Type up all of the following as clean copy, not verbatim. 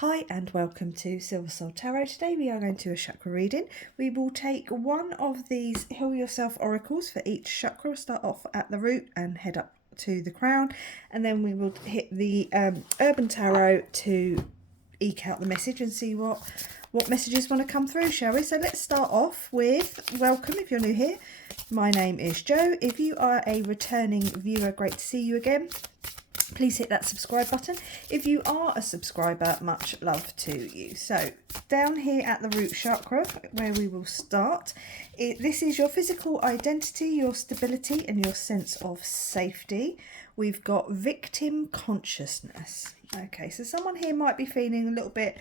Hi and welcome to Silver Soul Tarot. Today we are going to do a chakra reading. We will take one of these Heal Yourself oracles for each chakra. We'll start off at the root and head up to the crown, and then we will hit the Urban Tarot to eke out the message and see what messages want to come through, shall we? So let's start off with welcome if you're new here. My name is Jo. If you are a returning viewer, great to see you again. Please hit that subscribe button. If you are a subscriber, much love to you. So down here at the root chakra, where we will start, this is your physical identity, your stability and your sense of safety. We've got victim consciousness. Okay, so someone here might be feeling a little bit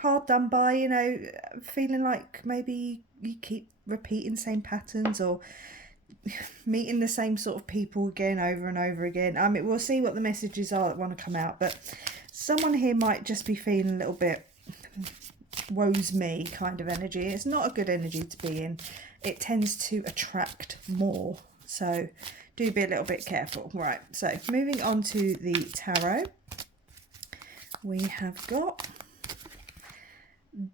hard done by, you know, feeling like maybe you keep repeating same patterns or meeting the same sort of people again over and over again. I mean, we'll see what the messages are that want to come out, but someone here might just be feeling a little bit woe's me kind of energy. It's not a good energy to be in. It tends to attract more, so do be a little bit careful. Right, so moving on to the tarot, we have got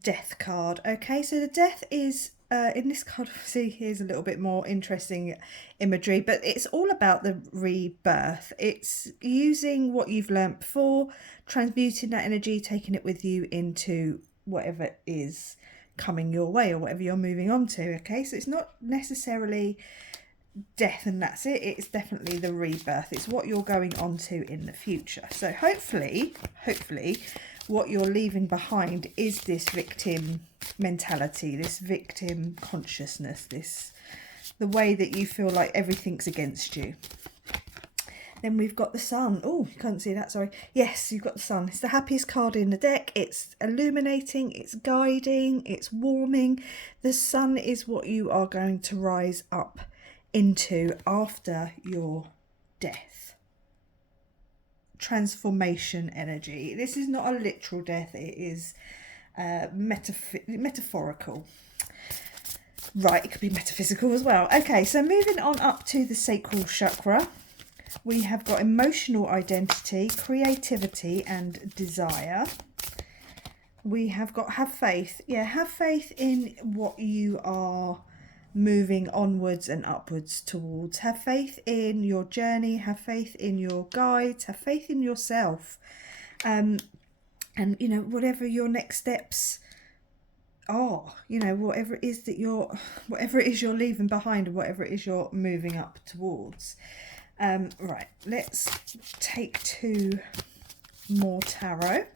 Death card. Okay, so the death is in this card, see, here's a little bit more interesting imagery, but it's all about the rebirth. It's using what you've learnt before, transmuting that energy, taking it with you into whatever is coming your way or whatever you're moving on to. Okay, so it's not necessarily death and that's it. It's definitely the rebirth. It's what you're going on to in the future. So hopefully what you're leaving behind is this victim mentality, this victim consciousness, the way that you feel like everything's against you. Then we've got the sun. Oh, you can't see that, sorry. Yes, you've got the sun. It's the happiest card in the deck. It's illuminating, it's guiding, it's warming. The sun is what you are going to rise up into after your death. Transformation energy. This is not a literal death, it is metaphorical. Right, it could be metaphysical as well. Okay, so moving on up to the sacral chakra, we have got emotional identity, creativity and desire. We have got have faith. Yeah, have faith in what you are moving onwards and upwards towards. Have faith in your journey, have faith in your guides, have faith in yourself, and you know, whatever your next steps are, you know, whatever it is you're leaving behind and whatever it is you're moving up towards. Right, let's take two more tarot.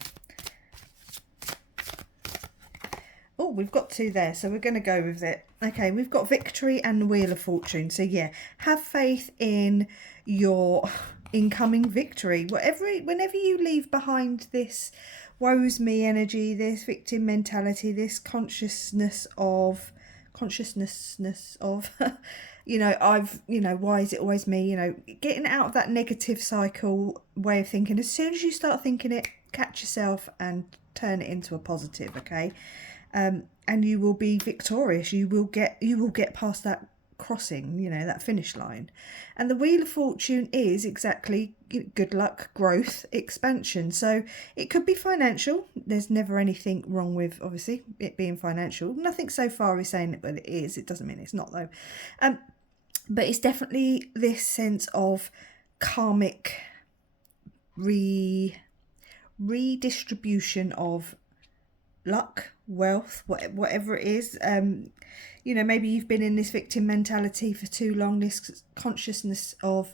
Oh, we've got two there, so we're going to go with it. Okay, we've got Victory and Wheel of Fortune. So yeah, have faith in your incoming victory. Whenever you leave behind this woe's me energy, this victim mentality, this consciousness of, you know, why is it always me? You know, getting out of that negative cycle way of thinking. As soon as you start thinking it, catch yourself and turn it into a positive, okay? And you will be victorious. You will get past that crossing, you know, that finish line. And the Wheel of Fortune is exactly good luck, growth, expansion. So it could be financial. There's never anything wrong with, obviously, it being financial. Nothing so far is saying that it is. It doesn't mean it's not, though. But it's definitely this sense of karmic redistribution of luck, wealth, whatever it is. You know, maybe you've been in this victim mentality for too long, this consciousness of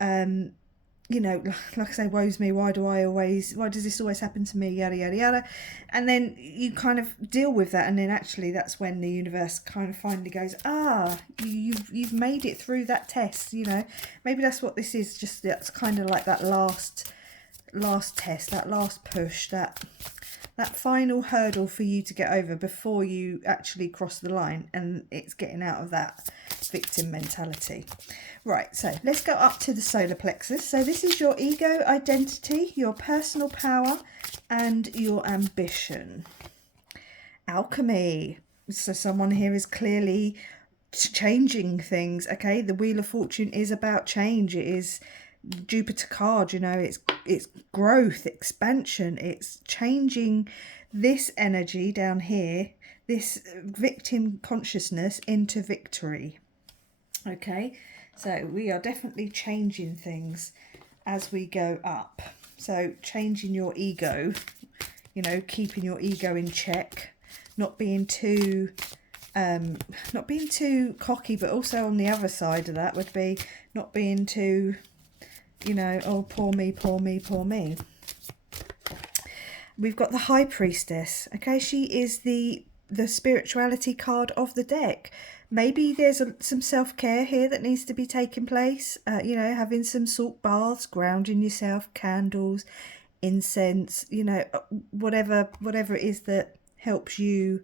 you know, like I say, woe's me, why does this always happen to me, yada yada yada. And then you kind of deal with that, and then actually that's when the universe kind of finally goes, you've made it through that test. You know, maybe that's what this is. Just that's kind of like that last test, that last push, that final hurdle for you to get over before you actually cross the line, and it's getting out of that victim mentality. Right, so let's go up to the solar plexus. So this is your ego, identity, your personal power and your ambition. Alchemy. So someone here is clearly changing things. Okay, the Wheel of Fortune is about change. It is Jupiter card, you know, it's growth, expansion. It's changing this energy down here, this victim consciousness, into victory. Okay, so we are definitely changing things as we go up. So changing your ego, you know, keeping your ego in check, not being too cocky, but also on the other side of that would be not being too, you know, oh, poor me, poor me, poor me. We've got the High Priestess. Okay, she is the spirituality card of the deck. Maybe there's some self-care here that needs to be taking place. You know, having some salt baths, grounding yourself, candles, incense, you know, whatever it is that helps you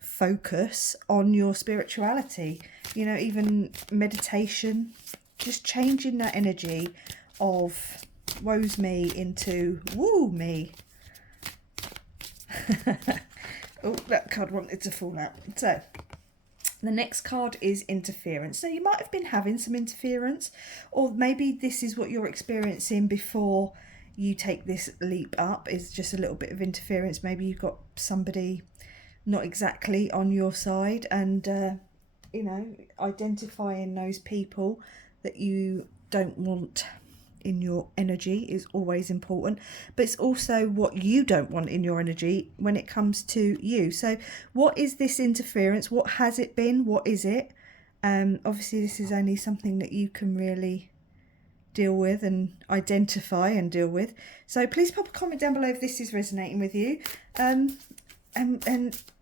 focus on your spirituality. You know, even meditation, just changing that energy of woe's me into woo me. Oh, that card wanted to fall out. So the next card is interference. So you might have been having some interference, or maybe this is what you're experiencing before you take this leap up, is just a little bit of interference. Maybe you've got somebody not exactly on your side, and you know, identifying those people that you don't want in your energy is always important, but it's also what you don't want in your energy when it comes to you. So what is this interference? What has it been? What is it? Obviously this is only something that you can really deal with and identify and deal with. So please pop a comment down below if this is resonating with you, and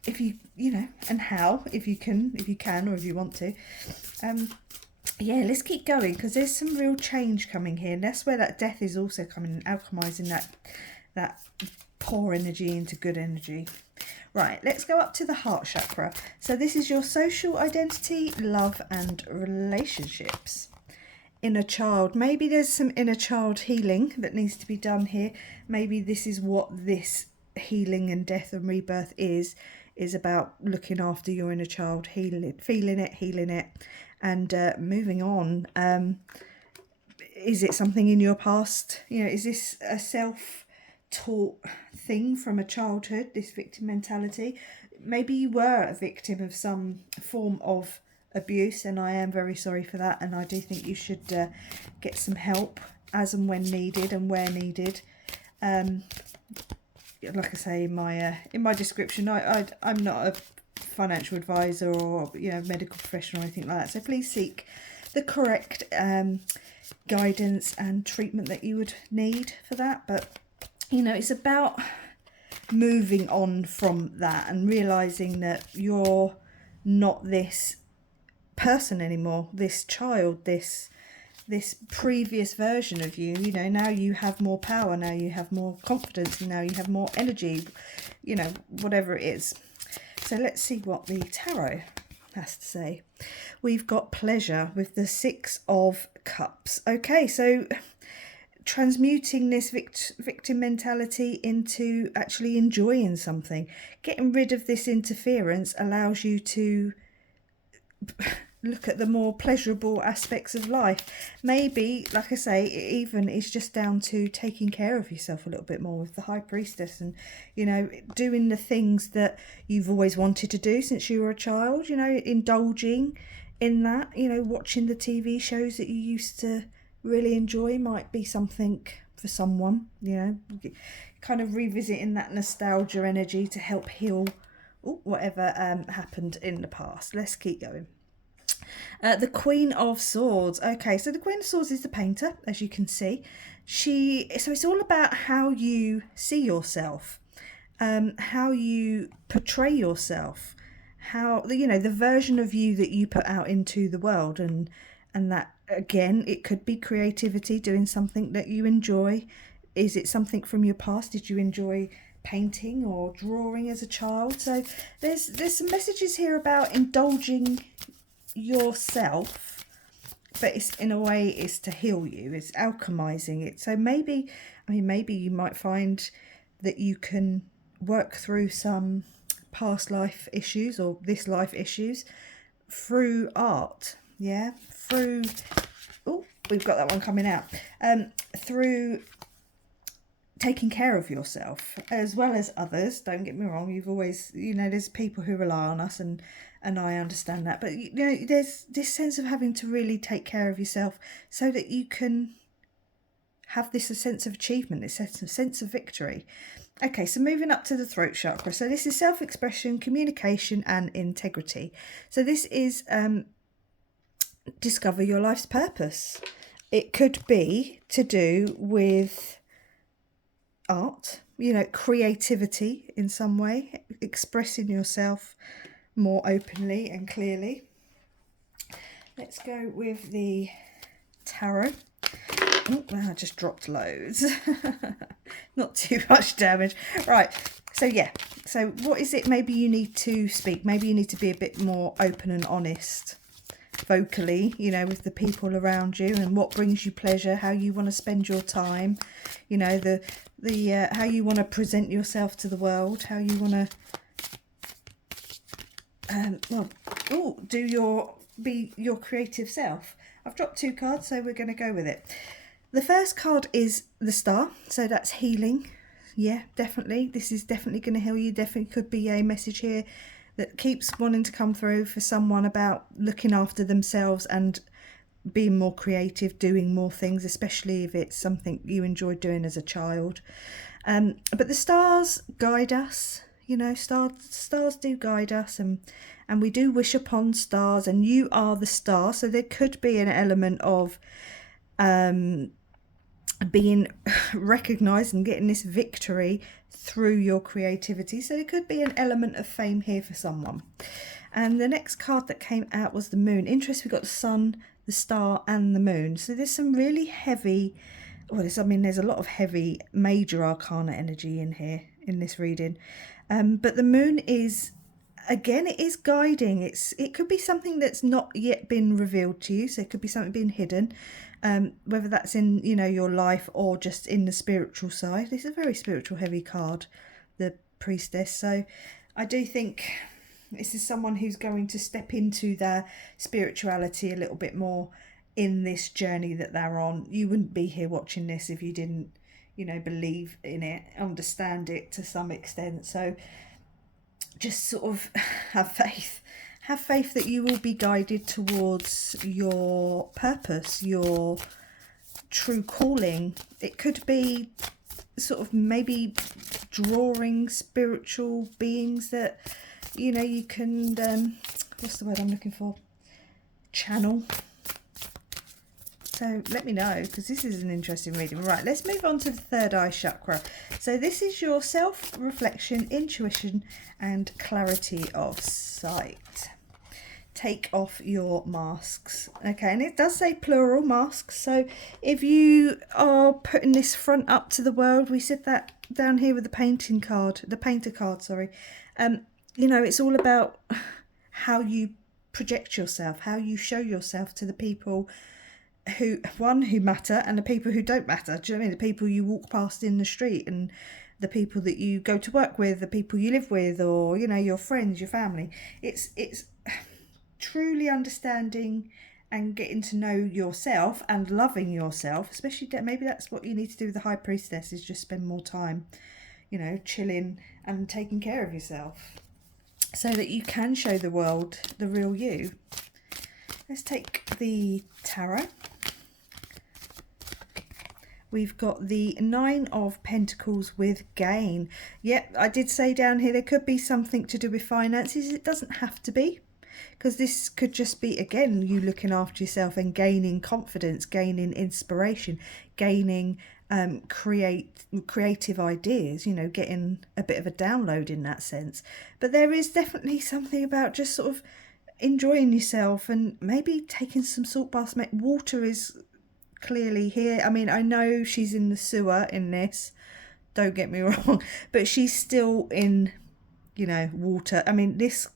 if you know, and how, if you can, or if you want to. Yeah, let's keep going, because there's some real change coming here, and that's where that death is also coming and alchemizing that poor energy into good energy. Right, let's go up to the heart chakra. So this is your social identity, love and relationships. Inner child. Maybe there's some inner child healing that needs to be done here. Maybe this is what this healing and death and rebirth is about, looking after your inner child, healing it, and moving on. Is it something in your past? You know, is this a self-taught thing from a childhood, this victim mentality? Maybe you were a victim of some form of abuse, and I am very sorry for that, and I do think you should get some help as and when needed and where needed. Like I say in my description, I'm not a financial advisor or, you know, medical professional or anything like that, so please seek the correct guidance and treatment that you would need for that. But you know, it's about moving on from that and realizing that you're not this person anymore, this child, this previous version of you. You know, now you have more power, now you have more confidence, now you have more energy, you know, whatever it is. So let's see what the tarot has to say. We've got pleasure with the 6 of Cups. Okay, so transmuting this victim mentality into actually enjoying something. Getting rid of this interference allows you to look at the more pleasurable aspects of life. Maybe, like I say, even it's just down to taking care of yourself a little bit more with the High Priestess, and, you know, doing the things that you've always wanted to do since you were a child, you know, indulging in that, you know, watching the TV shows that you used to really enjoy might be something for someone, you know, kind of revisiting that nostalgia energy to help heal whatever happened in the past. Let's keep going. The Queen of Swords. Okay, so the Queen of Swords is the painter, as you can see. So it's all about how you see yourself, how you portray yourself, how, you know, the version of you that you put out into the world, and that, again, it could be creativity, doing something that you enjoy. Is it something from your past? Did you enjoy painting or drawing as a child? So there's some messages here about indulging yourself, but it's, in a way, it's to heal you, it's alchemizing it. So maybe you might find that you can work through some past life issues or this life issues through art, yeah, through we've got that one coming out. Through taking care of yourself as well as others. Don't get me wrong, you've always, there's people who rely on us, and I understand that, but there's this sense of having to really take care of yourself so that you can have this a sense of achievement, this sense of victory. Okay, so moving up to the throat chakra. So this is self-expression, communication, and integrity. So this is discover your life's purpose. It could be to do with art, creativity in some way, expressing yourself more openly and clearly. Let's go with the tarot. Oh, I just dropped loads. Not too much damage. Right, so yeah. So what is it maybe you need to speak? Maybe you need to be a bit more open and honest vocally, with the people around you, and what brings you pleasure, how you want to spend your time, the how you want to present yourself to the world, how you want to be your creative self. I've dropped 2 cards, so we're going to go with it. The first card is the Star, so that's healing. Yeah, definitely. This is definitely going to heal you. Definitely could be a message here that keeps wanting to come through for someone about looking after themselves and being more creative, doing more things, especially if it's something you enjoyed doing as a child. But the stars guide us, stars do guide us, and we do wish upon stars, and you are the star. So there could be an element of being recognised and getting this victory through your creativity. So there could be an element of fame here for someone. And the next card that came out was the Moon. Interesting, we've got the Sun, the Star, and the Moon. So there's some really heavy, there's a lot of heavy major arcana energy in here in this reading. But the Moon is, again, it is guiding. It could be something that's not yet been revealed to you. So it could be something being hidden, whether that's in, your life or just in the spiritual side. This is a very spiritual heavy card, the Priestess. So I do think this is someone who's going to step into their spirituality a little bit more in this journey that they're on. You wouldn't be here watching this if you didn't, believe in it, understand it to some extent. So just sort of have faith. Have faith that you will be guided towards your purpose, your true calling. It could be sort of maybe drawing spiritual beings that, you can, what's the word I'm looking for? Channel. So let me know, because this is an interesting reading. Right, let's move on to the third eye chakra. So this is your self-reflection, intuition, and clarity of sight. Take off your masks. Okay, and it does say plural masks. So if you are putting this front up to the world, we said that down here with the painter card, sorry. It's all about how you project yourself, how you show yourself to the people who matter, and the people who don't matter. Do you know what I mean? The people you walk past in the street, and the people that you go to work with, the people you live with, or your friends, your family. It's truly understanding and getting to know yourself and loving yourself, especially maybe that's what you need to do with the High Priestess, is just spend more time chilling and taking care of yourself so that you can show the world the real you. Let's take the tarot. We've got the 9 of Pentacles with gain. Yep, I did say down here there could be something to do with finances. It doesn't have to be, because this could just be, again, you looking after yourself and gaining confidence, gaining inspiration, gaining creative ideas, getting a bit of a download in that sense. But there is definitely something about just sort of enjoying yourself and maybe taking some salt baths. Water is clearly here. I mean, I know she's in the sewer in this, don't get me wrong, but she's still in, water. I mean, it's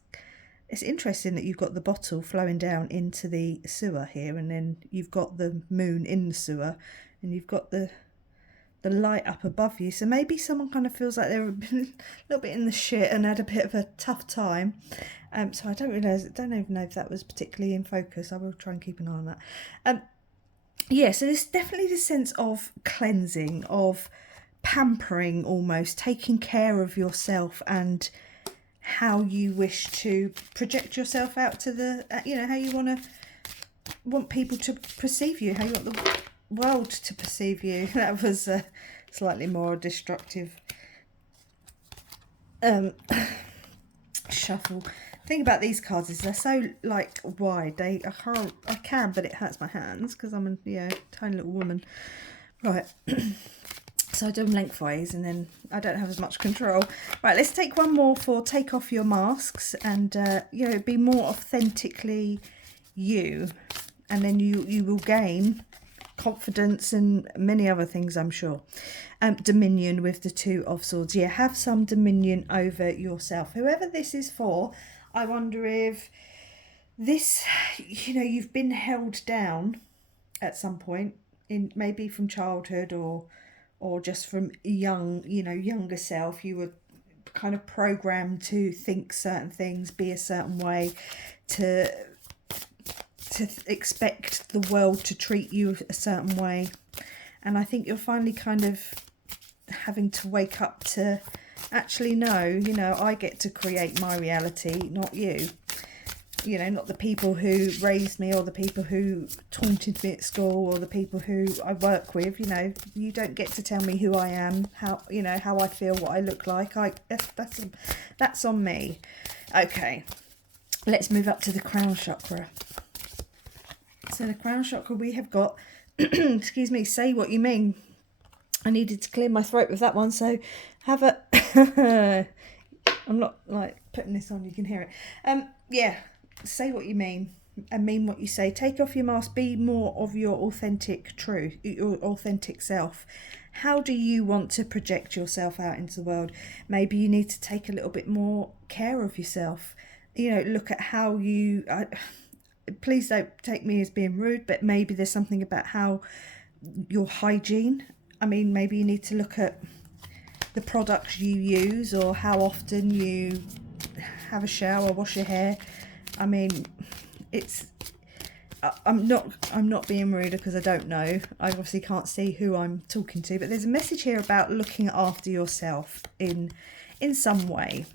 interesting that you've got the bottle flowing down into the sewer here, and then you've got the moon in the sewer, and you've got the light up above you. So maybe someone kind of feels like they're a little bit in the shit and had a bit of a tough time. So I don't even know if that was particularly in focus. I will try and keep an eye on that. yeah, so there's definitely this sense of cleansing, of pampering almost, taking care of yourself and how you wish to project yourself out to the, how you want people to perceive you, how you want the world to perceive you. That was slightly more destructive shuffle. The thing about these cards is they're so like wide. I can, but it hurts my hands because I'm a tiny little woman. Right. So I do them lengthwise and then I don't have as much control. Right, let's take one more for take off your masks and be more authentically you, and then you will gain confidence and many other things, I'm sure. Dominion with the Two of Swords. Yeah, have some dominion over yourself. Whoever this is for, I wonder if this, you've been held down at some point, in maybe from childhood or just from younger self. You were kind of programmed to think certain things, be a certain way, to expect the world to treat you a certain way. And I think you're finally kind of having to wake up to actually no, I get to create my reality, not you. Not the people who raised me or the people who taunted me at school or the people who I work with. You don't get to tell me who I am, how I feel, what I look like. That's on me. Okay, let's move up to the crown chakra. So the crown chakra, we have got, excuse me, say what you mean. I needed to clear my throat with that one, so have a... I'm not like putting this on, you can hear it. Yeah, say what you mean and mean what you say. Take off your mask, be more of your authentic truth, your authentic self. How do you want to project yourself out into the world? Maybe you need to take a little bit more care of yourself. Look at how you... please don't take me as being rude, but maybe there's something about how your hygiene. I mean, maybe you need to look at the products you use or how often you have a shower, wash your hair. I mean, I'm not being rude because I don't know. I obviously can't see who I'm talking to, but there's a message here about looking after yourself in some way.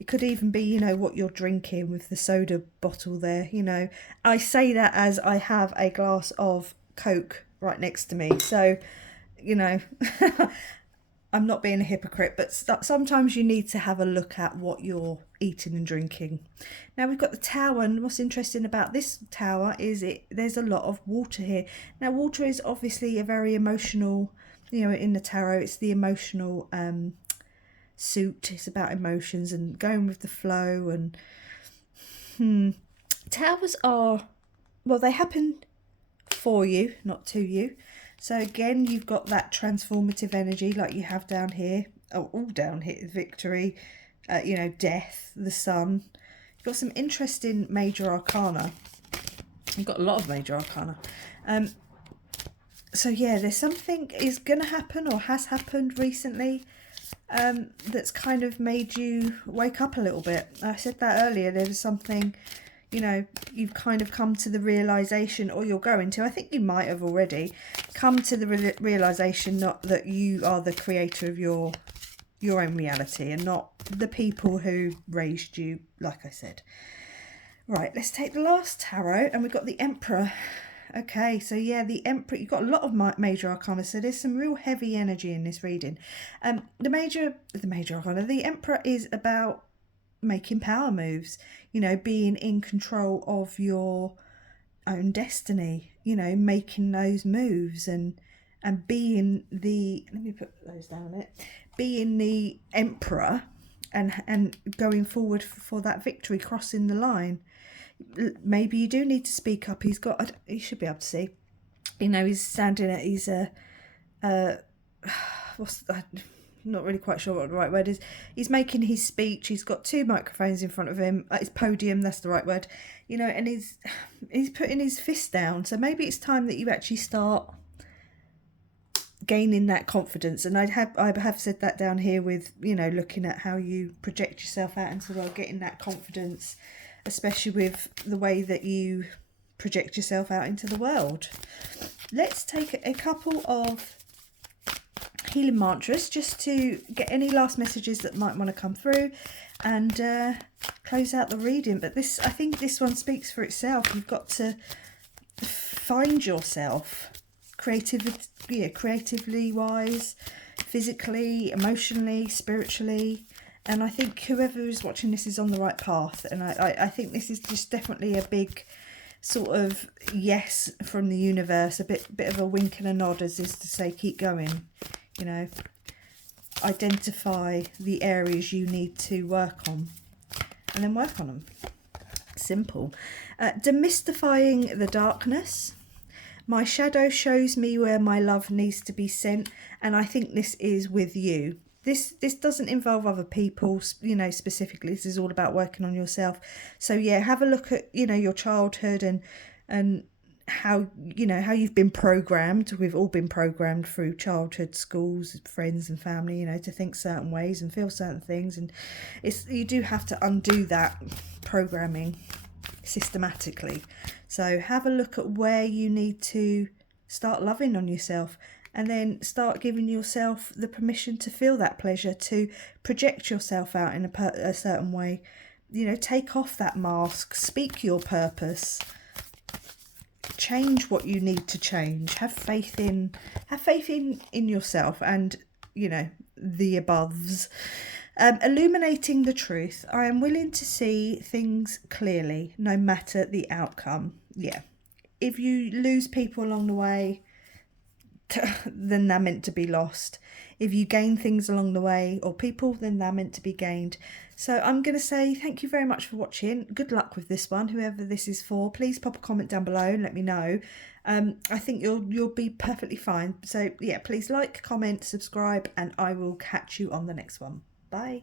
It could even be, what you're drinking with the soda bottle there. I say that as I have a glass of Coke right next to me. So, I'm not being a hypocrite, but sometimes you need to have a look at what you're eating and drinking. Now we've got the tower, and what's interesting about this tower is there's a lot of water here. Now water is obviously a very emotional, in the tarot, it's the emotional suit. It's about emotions and going with the flow. And towers are, well, they happen for you, not to you. So again, you've got that transformative energy like you have down here. Oh, all down here, victory, death, the sun. You've got some interesting major arcana. You've got a lot of major arcana. So yeah, there's something is going to happen or has happened recently that's kind of made you wake up a little bit. I said that earlier. There was something, you've kind of come to the realisation, or you're going to, I think you might have already come to the realisation not that you are the creator of your own reality and not the people who raised you, like I said. Right, let's take the last tarot, and we've got the Emperor. Okay, so yeah, the Emperor, you've got a lot of major arcana, so there's some real heavy energy in this reading. The major arcana, the Emperor is about making power moves, being in control of your own destiny, making those moves and being the, let me put those down a minute, being the Emperor and going forward for that victory, crossing the line. Maybe you do need to speak up. He should be able to see, he's standing at, not really quite sure what the right word is. He's making his speech. He's got two microphones in front of him at his podium. That's the right word. And he's putting his fist down. So maybe it's time that you actually start gaining that confidence. And I have said that down here with, looking at how you project yourself out into the world, getting that confidence, especially with the way that you project yourself out into the world. Let's take a couple of healing mantras just to get any last messages that might want to come through, and close out the reading. But this, I think this one speaks for itself. You've got to find yourself creatively wise, physically, emotionally, spiritually. And I think whoever is watching this is on the right path. And I think this is just definitely a big sort of yes from the universe, a bit of a wink and a nod, as is to say, keep going. You know, identify the areas you need to work on and then work on them. Simple. Demystifying the darkness. My shadow shows me where my love needs to be sent, and I think this is with you. This doesn't involve other people, you know, specifically. This is all about working on yourself. So yeah, have a look at, you know, your childhood and how, you know, how you've been programmed. We've all been programmed through childhood, schools, friends and family, you know, to think certain ways and feel certain things, and you do have to undo that programming systematically. So have a look at where you need to start loving on yourself, and then start giving yourself the permission to feel that pleasure, to project yourself out in a certain way. You know, take off that mask, speak your purpose, change what you need to change. Have faith in yourself and, you know, the aboves. Illuminating the truth. I am willing to see things clearly, no matter the outcome. Yeah. If you lose people along the way, then they're meant to be lost. If you gain things along the way, or people, then they're meant to be gained. So I'm going to say thank you very much for watching. Good luck with this one, whoever this is for. Please pop a comment down below and let me know. I think you'll be perfectly fine. So yeah, please like, comment, subscribe, and I will catch you on the next one. Bye.